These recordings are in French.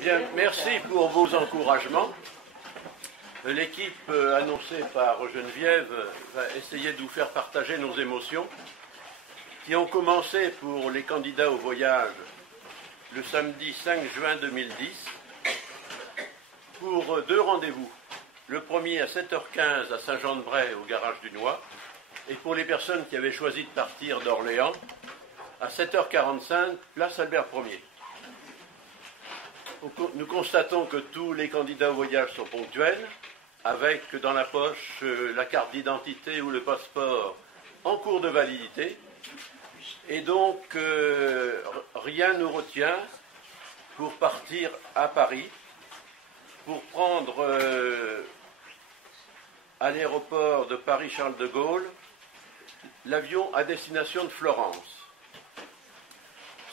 Bien, merci pour vos encouragements. L'équipe annoncée par Geneviève va essayer de vous faire partager nos émotions qui ont commencé pour les candidats au voyage le samedi 5 juin 2010 pour deux rendez-vous. Le premier à 7h15 à Saint-Jean-de-Bray au garage du Noy et pour les personnes qui avaient choisi de partir d'Orléans à 7h45 place Albert Ier. Nous constatons que tous les candidats au voyage sont ponctuels, avec dans la poche la carte d'identité ou le passeport en cours de validité. Et donc, rien ne nous retient pour partir à Paris, pour prendre à l'aéroport de Paris-Charles de Gaulle l'avion à destination de Florence,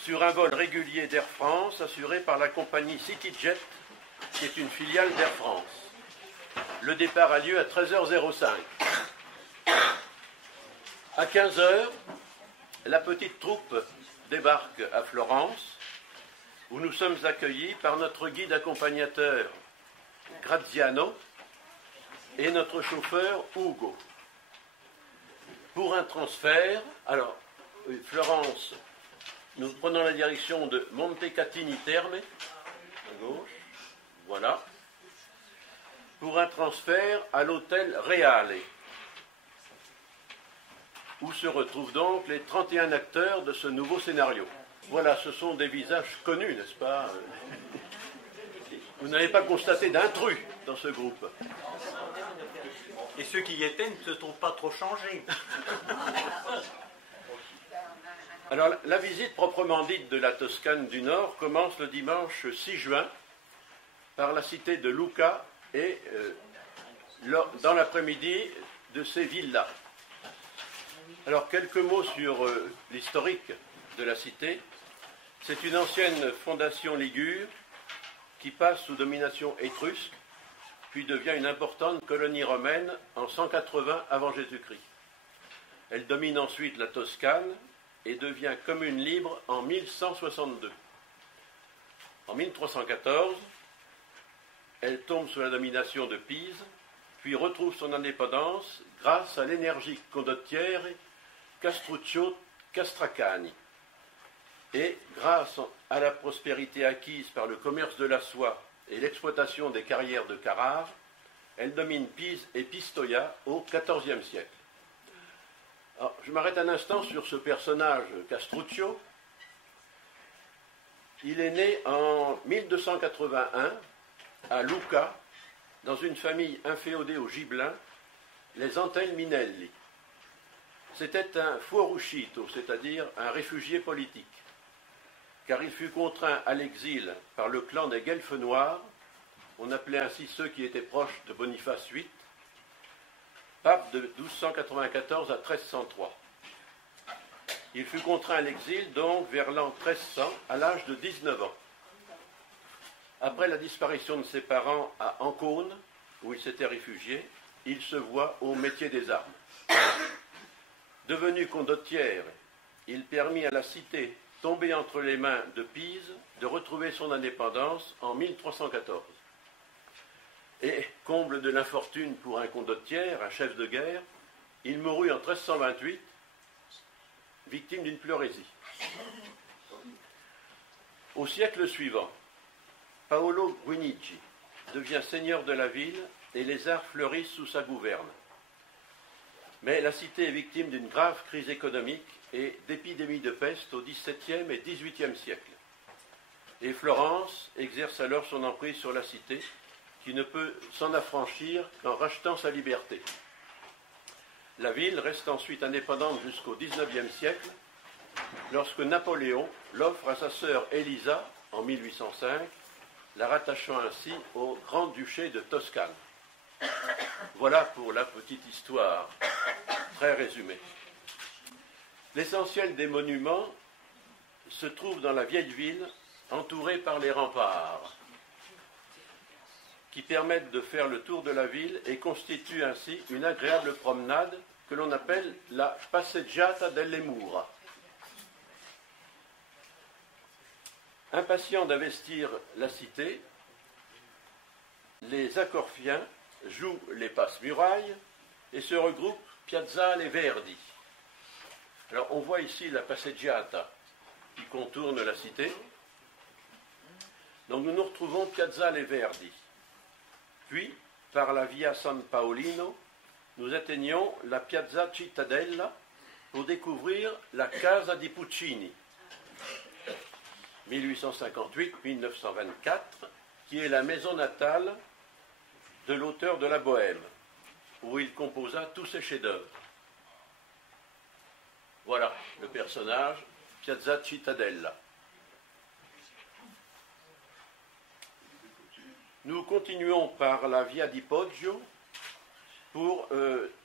sur un vol régulier d'Air France assuré par la compagnie CityJet, qui est une filiale d'Air France. Le départ a lieu à 13h05. À 15h, la petite troupe débarque à Florence, où nous sommes accueillis par notre guide accompagnateur Graziano et notre chauffeur Ugo. Pour un transfert, alors, Florence, nous prenons la direction de Montecatini Terme, à gauche, voilà, pour un transfert à l'hôtel Reale, où se retrouvent donc les 31 acteurs de ce nouveau scénario. Voilà, ce sont des visages connus, n'est-ce pas? Vous n'avez pas constaté d'intrus dans ce groupe. Et ceux qui y étaient ne se sont pas trop changés. Alors, la visite proprement dite de la Toscane du Nord commence le dimanche 6 juin par la cité de Lucca et dans l'après-midi de ces villas. Alors, quelques mots sur l'historique de la cité. C'est une ancienne fondation ligure qui passe sous domination étrusque, puis devient une importante colonie romaine en 180 avant Jésus-Christ. Elle domine ensuite la Toscane et devient commune libre en 1162. En 1314, elle tombe sous la domination de Pise, puis retrouve son indépendance grâce à l'énergique condottiere Castruccio Castracani. Et grâce à la prospérité acquise par le commerce de la soie et l'exploitation des carrières de Carrare, elle domine Pise et Pistoia au XIVe siècle. Alors, je m'arrête un instant sur ce personnage Castruccio. Il est né en 1281 à Lucca, dans une famille inféodée aux Gibelins, les Antelminelli. C'était un fuoruscito, c'est-à-dire un réfugié politique, car il fut contraint à l'exil par le clan des Guelfes Noirs, on appelait ainsi ceux qui étaient proches de Boniface VIII, pape de 1294 à 1303. Il fut contraint à l'exil donc vers l'an 1300 à l'âge de 19 ans. Après la disparition de ses parents à Ancône, où il s'était réfugié, il se voit au métier des armes. Devenu condottiere, il permit à la cité, tombée entre les mains de Pise, de retrouver son indépendance en 1314. Et, comble de l'infortune pour un condottiere, un chef de guerre, il mourut en 1328, victime d'une pleurésie. Au siècle suivant, Paolo Guinichi devient seigneur de la ville et les arts fleurissent sous sa gouverne. Mais la cité est victime d'une grave crise économique et d'épidémies de peste au XVIIe et XVIIIe siècle. Et Florence exerce alors son emprise sur la cité, qui ne peut s'en affranchir qu'en rachetant sa liberté. La ville reste ensuite indépendante jusqu'au XIXe siècle, lorsque Napoléon l'offre à sa sœur Elisa en 1805, la rattachant ainsi au Grand-Duché de Toscane. Voilà pour la petite histoire, très résumée. L'essentiel des monuments se trouve dans la vieille ville, entourée par les remparts, qui permettent de faire le tour de la ville et constituent ainsi une agréable promenade que l'on appelle la Passeggiata delle Mura. Impatients d'investir la cité, les Accorfiens jouent les passe-murailles et se regroupent Piazzale et Verdi. Alors on voit ici la passeggiata qui contourne la cité. Donc nous nous retrouvons Piazzale et Verdi. Puis, par la Via San Paolino, nous atteignons la Piazza Cittadella pour découvrir la Casa di Puccini, 1858-1924, qui est la maison natale de l'auteur de la Bohème, où il composa tous ses chefs-d'œuvre. Voilà le personnage, Piazza Cittadella. Nous continuons par la Via di Poggio pour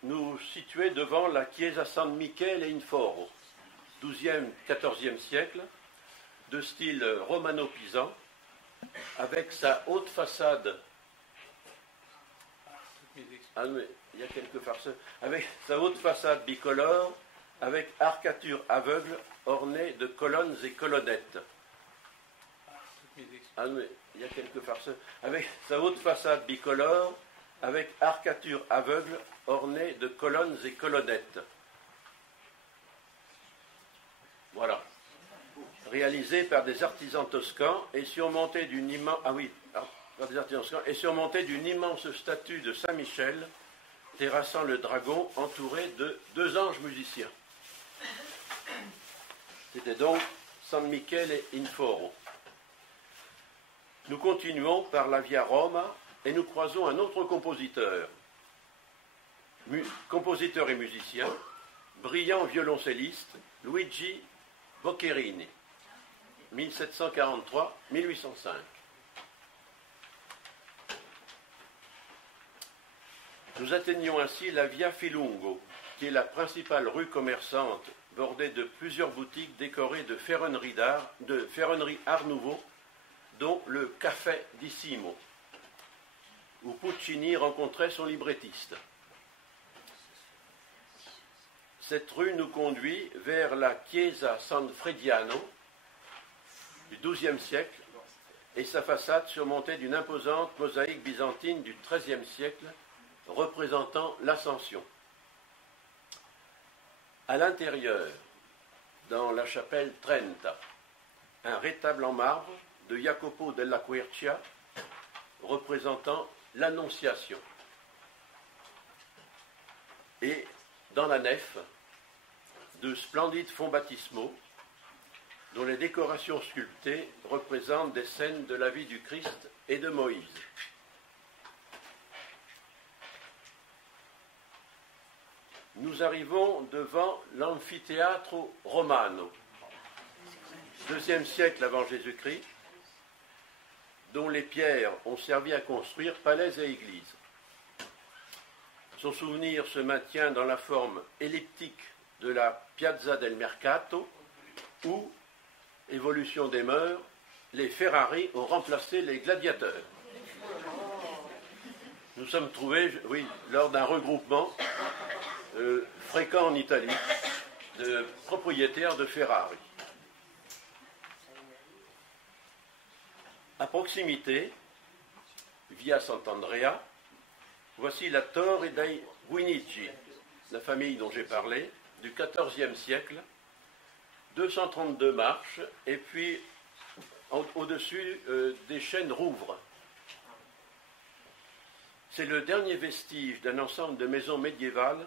nous situer devant la Chiesa San Michele in Foro, 12e, 14e siècle, de style romano-pisan, avec sa haute façade. Ah oui, il y a quelques farceurs. Avec sa haute façade bicolore, avec arcature aveugle ornée de colonnes et colonnettes. Ah oui, il y a quelques farceurs. Avec sa haute façade bicolore, avec arcature aveugle ornée de colonnes et colonnettes. Voilà. Réalisé par des artisans toscans et surmonté d'une immense... et surmonté d'une immense statue de Saint-Michel, terrassant le dragon entouré de 2 anges musiciens. C'était donc San Michele in Foro. Nous continuons par la Via Roma et nous croisons un autre compositeur, compositeur et musicien, brillant violoncelliste, Luigi Boccherini, 1743-1805. Nous atteignons ainsi la Via Filungo, qui est la principale rue commerçante bordée de plusieurs boutiques décorées de ferronneries art nouveau, dont le Café di Simo, où Puccini rencontrait son librettiste. Cette rue nous conduit vers la Chiesa San Frediano du XIIe siècle et sa façade surmontée d'une imposante mosaïque byzantine du XIIIe siècle représentant l'Ascension. À l'intérieur, dans la chapelle Trenta, un rétable en marbre de Jacopo della Quercia représentant l'Annonciation. Et dans la nef, de splendides fonds baptismaux dont les décorations sculptées représentent des scènes de la vie du Christ et de Moïse. Nous arrivons devant l'Anfiteatro Romano, 2e siècle avant Jésus-Christ, dont les pierres ont servi à construire palais et églises. Son souvenir se maintient dans la forme elliptique de la Piazza del Mercato, où, évolution des mœurs, les Ferrari ont remplacé les gladiateurs. Nous sommes trouvés, lors d'un regroupement fréquent en Italie de propriétaires de Ferrari. À proximité, via Sant'Andrea, voici la Torre dei Guinigi, la famille dont j'ai parlé, du XIVe siècle, 232 marches, et puis au-dessus des chaînes Rouvres. C'est le dernier vestige d'un ensemble de maisons médiévales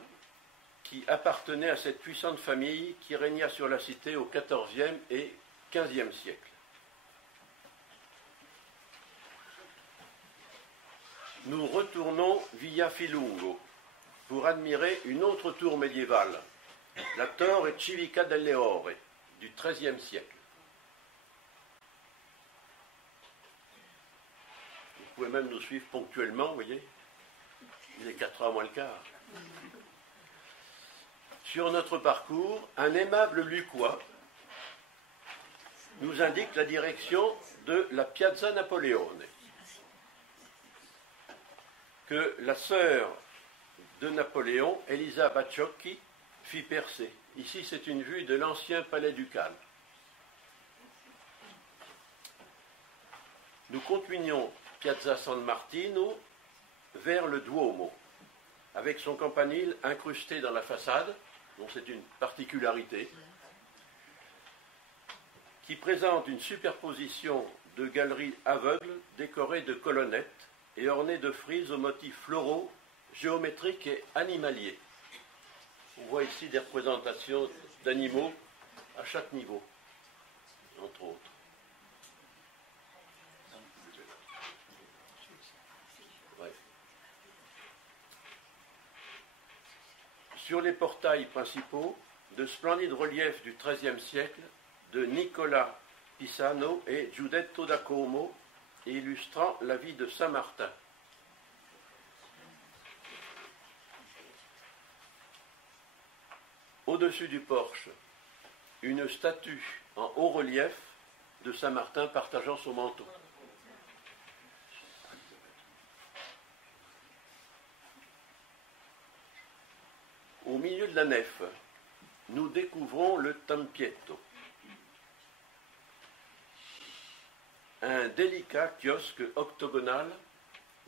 qui appartenait à cette puissante famille qui régna sur la cité au XIVe et XVe siècle. Nous retournons via Filungo pour admirer une autre tour médiévale, la Torre Civica delle Ore, du XIIIe siècle. Vous pouvez même nous suivre ponctuellement, vous voyez. Il est 4h moins le quart. Sur notre parcours, un aimable Lucquois nous indique la direction de la Piazza Napoleone, que la sœur de Napoléon, Elisa Bacciocchi, fit percer. Ici, c'est une vue de l'ancien palais ducal. nous continuons Piazza San Martino vers le Duomo, avec son campanile incrusté dans la façade, dont c'est une particularité, qui présente une superposition de galeries aveugles décorées de colonnettes et ornées de frises aux motifs floraux, géométriques et animaliers. On voit ici des représentations d'animaux à chaque niveau, entre autres. Ouais. Sur les portails principaux, de splendides reliefs du XIIIe siècle de Nicola Pisano et Giudetto da Como, illustrant la vie de Saint Martin. Au-dessus du porche, une statue en haut relief de Saint Martin partageant son manteau. Au milieu de la nef, nous découvrons le Tempietto, un délicat kiosque octogonal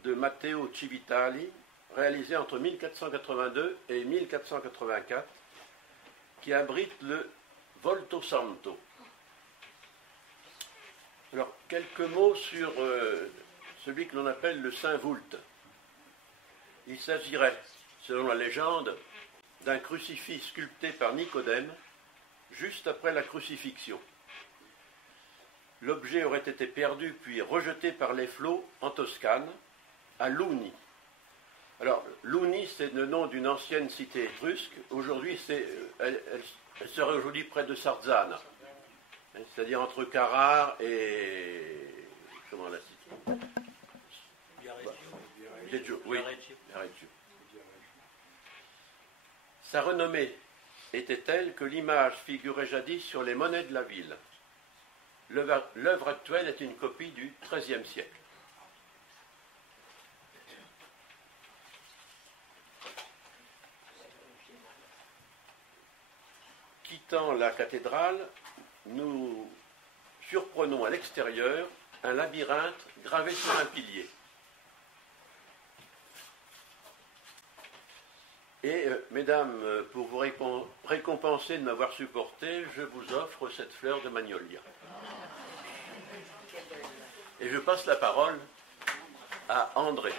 de Matteo Civitali, réalisé entre 1482 et 1484, qui abrite le Volto Santo. Alors, quelques mots sur celui que l'on appelle le Saint-Voulte. Il s'agirait, selon la légende, d'un crucifix sculpté par Nicodème juste après la crucifixion. L'objet aurait été perdu puis rejeté par les flots en Toscane, à Luni. Alors, Luni, c'est le nom d'une ancienne cité étrusque. Aujourd'hui, elle serait aujourd'hui près de Sarzana, c'est-à-dire entre Carrare et... comment la cité? Viareggio. Oui, Viareggio. Sa renommée était telle que l'image figurait jadis sur les monnaies de la ville. L'œuvre actuelle est une copie du XIIIe siècle. Quittant la cathédrale, nous surprenons à l'extérieur un labyrinthe gravé sur un pilier. Et, mesdames, pour vous récompenser de m'avoir supporté, je vous offre cette fleur de magnolia. Et je passe la parole à André.